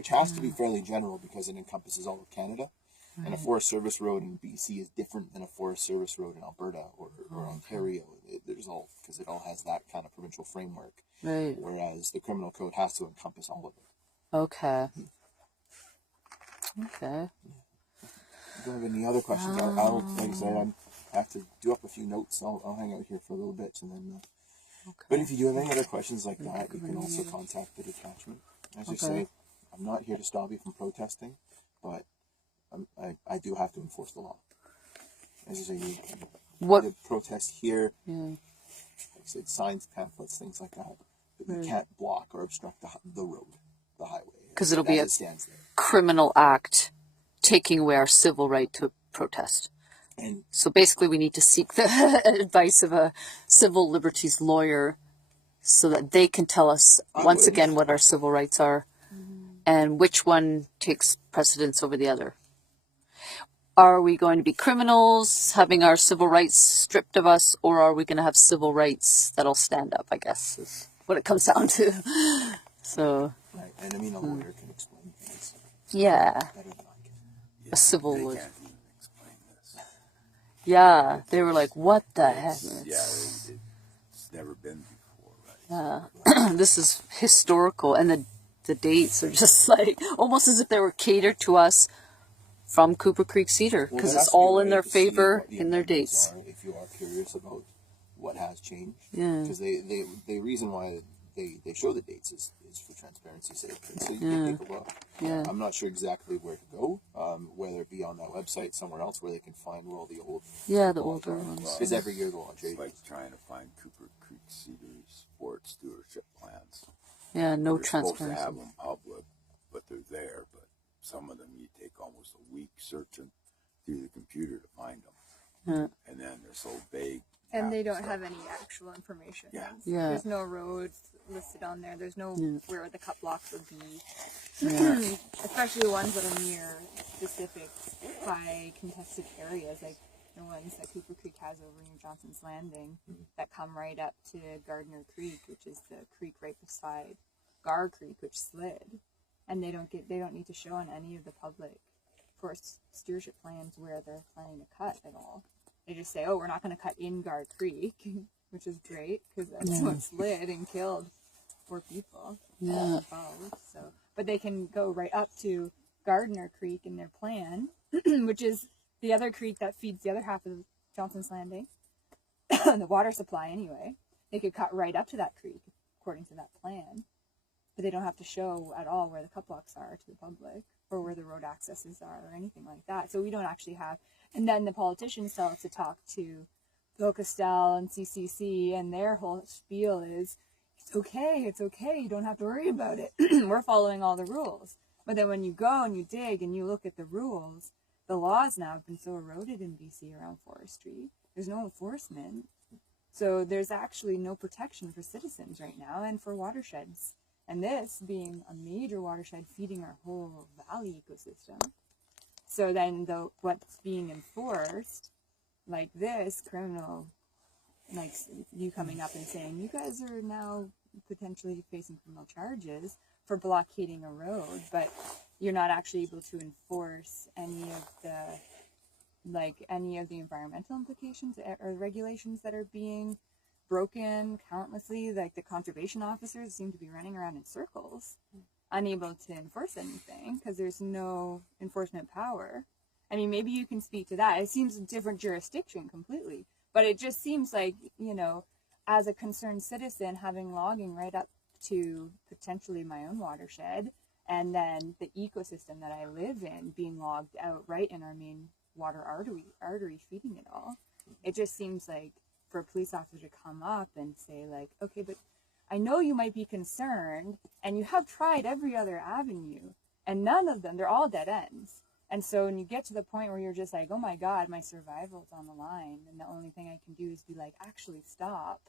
which has to be fairly general because it encompasses all of Canada. Right. And a Forest Service road in BC is different than a Forest Service road in Alberta or Ontario. There's all, because it all has that kind of provincial framework. Right. Whereas the criminal code has to encompass all of it. Okay. Okay. If you have any other questions, I'll like I said, I have to do up a few notes. I'll hang out here for a little bit and then. Okay. But if you do have any other questions like that, you can also contact the detachment. As you say, I'm not here to stop you from protesting, but I do have to enforce the law. As you say, you protest here, like I said, signs, pamphlets, things like that. But you can't block or obstruct the road, the highway. Because it'll be a criminal act taking away our civil right to protest. And so basically we need to seek the advice of a civil liberties lawyer so that they can tell us once again what our civil rights are and which one takes precedence over the other. Are we going to be criminals having our civil rights stripped of us, or are we going to have civil rights that'll stand up, I guess, is what it comes down to. So. Right, and I mean, a lawyer can explain things. Yeah. Better than I can. A civil lawyer. Can't even explain this. Yeah, they were like, what the heck? It's never been before, right? Yeah. This is historical, and the dates are just like, almost as if they were catered to us from Cooper Creek Cedar, because it's all in their favor in their dates. If you are curious about what has changed, because the reason why they show the dates is for transparency's sake, and so you can take a look. Yeah. I'm not sure exactly where to go, whether it be on that website, somewhere else where they can find where all the old the older ones. Because every year the law changes. It's like trying to find Cooper Creek Cedar's sports stewardship plans. Yeah, no You're transparency. supposed to have them public, but they're there. But some of them you take almost a week searching through the computer to find them, and then they're so vague. And they don't have any actual information. Yeah. There's no roads listed on there. There's no where the cut blocks would be. Yeah. Especially the ones that are near specific high contested areas, like the ones that Cooper Creek has over near Johnson's Landing that come right up to Gardner Creek, which is the creek right beside Gar Creek, which slid. And they don't need to show on any of the public forest stewardship plans where they're planning to cut at all. They just say, oh, we're not going to cut in Gar Creek, which is great because that's what slid and killed 4 people. Yeah. So, but they can go right up to Gardner Creek in their plan, which is the other creek that feeds the other half of Johnson's Landing, the water supply anyway. They could cut right up to that creek according to that plan, but they don't have to show at all where the cut blocks are to the public or where the road accesses are or anything like that. So we don't actually have. And then the politicians tell us to talk to Bill Costell and CCC, and their whole spiel is, it's okay, you don't have to worry about it. We're following all the rules. But then when you go and you dig and you look at the rules, the laws now have been so eroded in BC around forestry. There's no enforcement. So there's actually no protection for citizens right now and for watersheds. And this being a major watershed feeding our whole valley ecosystem. So then what's being enforced, like this criminal, like you coming up and saying, you guys are now potentially facing criminal charges for blockading a road, but you're not actually able to enforce any of the environmental implications or regulations that are being broken countlessly. Like the conservation officers seem to be running around in circles, unable to enforce anything because there's no enforcement power. I mean, maybe you can speak to that. It seems a different jurisdiction completely, but it just seems like, as a concerned citizen, having logging right up to potentially my own watershed, and then the ecosystem that I live in being logged out right in our main water artery feeding it all. It just seems like for a police officer to come up and say like, okay, but I know you might be concerned, and you have tried every other avenue, and none of them, they're all dead ends. And so when you get to the point where you're just like, oh my God, my survival's on the line, and the only thing I can do is be like, actually stop.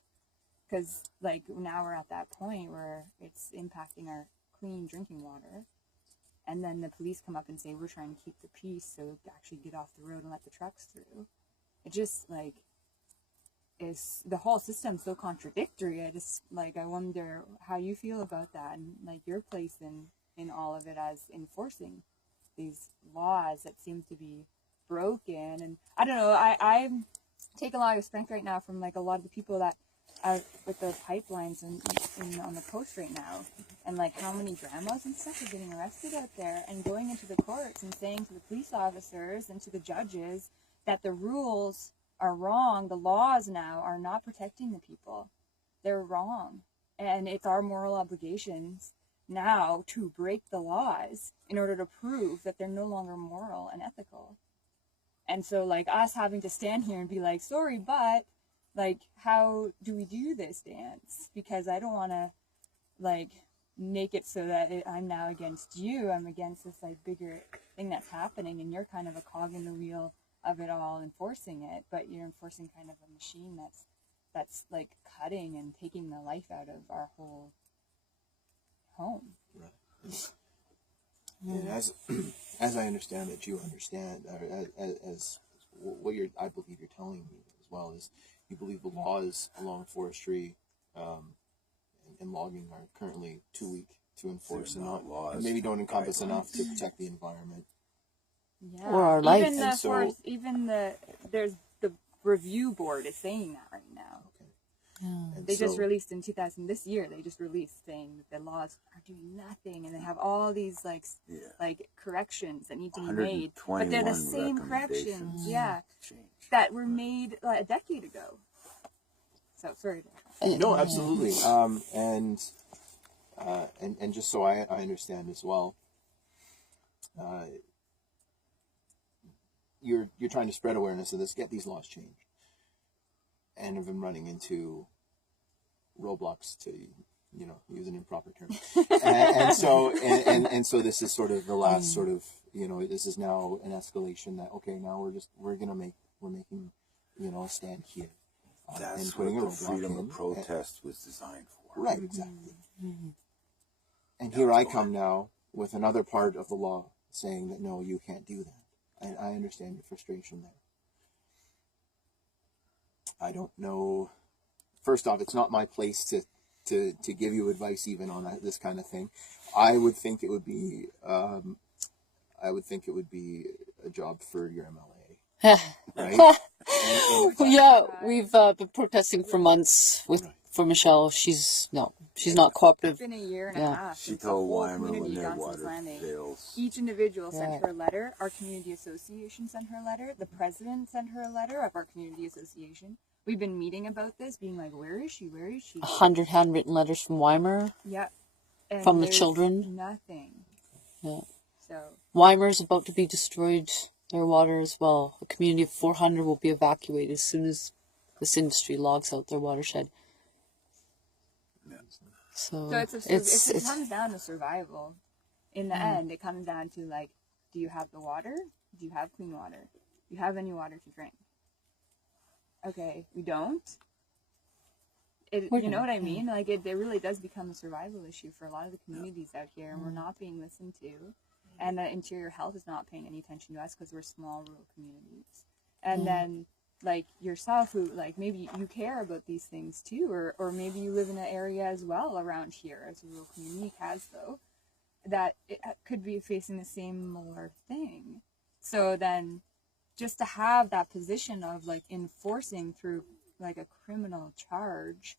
Because like now we're at that point where it's impacting our clean drinking water. And then the police come up and say, we're trying to keep the peace, so actually get off the road and let the trucks through. It just like, is the whole system so contradictory. I wonder how you feel about that and like your place in in all of it as enforcing these laws that seem to be broken. And I don't know, I take a lot of strength right now from like a lot of the people that are with the pipelines and on the coast right now, and like how many grandmas and stuff are getting arrested out there and going into the courts and saying to the police officers and to the judges that the rules are wrong, the laws now are not protecting the people, they're wrong, and it's our moral obligations now to break the laws in order to prove that they're no longer moral and ethical. And so like us having to stand here and be like, sorry, but like, how do we do this dance? Because I don't want to like make it so that I'm now against you. I'm against this like bigger thing that's happening, and you're kind of a cog in the wheel of it all, enforcing it. But you're enforcing kind of a machine that's like cutting and taking the life out of our whole home. Right. And as I understand that you understand, or as what I believe you're telling me as well, is you believe the laws along forestry and logging are currently too weak to enforce, They're and not laws, and maybe don't encompass guidelines. enough to protect the environment. Yeah. Or our life. Even the And so- forest, there's the review board is saying that right now. And They just so- released in this year, they just released saying that the laws are doing nothing, and they have all these like corrections that need to be made, but they're the 121 same corrections, recommendations change. that were made a decade ago. So sorry. No, absolutely. And just so I understand as well, you're trying to spread awareness of this, get these laws changed, and have been running into roadblocks, to use an improper term, and so this is sort of the last sort of this is now an escalation that okay, now we're making a stand here. That's and putting what a the roadblock freedom in. of protest was designed for. Right, exactly. And here I come now with another part of the law saying that no, you can't do that. And I understand your frustration there. I don't know. First off, it's not my place to give you advice even on this kind of thing. I would think it would be a job for your MLA, right? Yeah, we've been protesting for months for Michelle. She's not cooperative. It's been a year and a Yeah. half She since the told whole Weimer when community their of Johnson's water Landing. fails. Each individual sent Yeah. her a letter. Our community association sent her a letter. The president sent her a letter of our community association. We've been meeting about this, being like, where is she? Where is she? 100 handwritten letters from Weimer. Yeah. And From the there's children. Nothing. Yeah. So Weimer's about to be destroyed, their water as well. A community of 400 will be evacuated as soon as this industry logs out their watershed. So it comes down to survival. In the end, it comes down to like, do you have the water? Do you have clean water? Do you have any water to drink? Okay, we don't. You know what I mean? Like it really does become a survival issue for a lot of the communities out here, and we're not being listened to. And the Interior Health is not paying any attention to us because we're small rural communities. And then like yourself, who like maybe you care about these things too, or maybe you live in an area as well around here as a rural community has though, that it could be facing the same similar thing. So then just to have that position of like enforcing through like a criminal charge,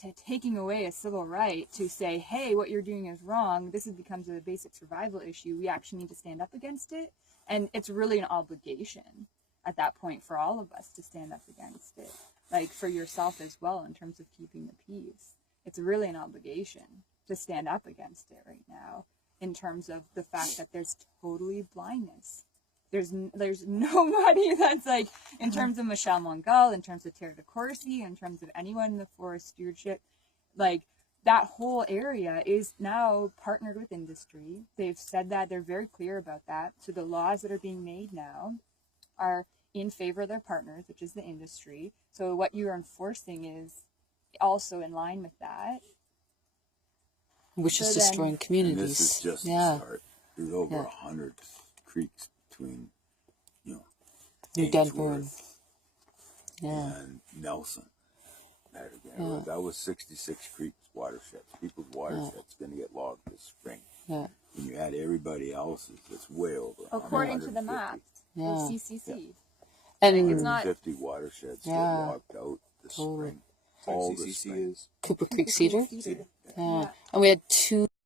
to taking away a civil right to say, hey, what you're doing is wrong, this becomes a basic survival issue, we actually need to stand up against it. And it's really an obligation at that point for all of us to stand up against it, like for yourself as well in terms of keeping the peace. It's really an obligation to stand up against it right now in terms of the fact that there's totally blindness. There's nobody that's like, in terms of Michelle Mongol, in terms of Terre de Corsi, in terms of anyone in the forest stewardship, like that whole area is now partnered with industry. They've said that, they're very clear about that. So the laws that are being made now are in favor of their partners, which is the industry. So what you're enforcing is also in line with that. which is So then- destroying And communities. this is just the yeah, start. There's over Yeah. 100 creeks between, New Denver. Ainsworth Yeah, and Nelson. That was 66 creeks watersheds. People's watersheds going to get logged this spring. Yeah. When you add everybody else's, it's way over. According to the 150. map, Yeah. the CCC. And It's not 150 watersheds get Yeah. locked out this Totally. spring. So All the CCC spring. is Cooper Creek Cedar. Cedar. Yeah. And we had 2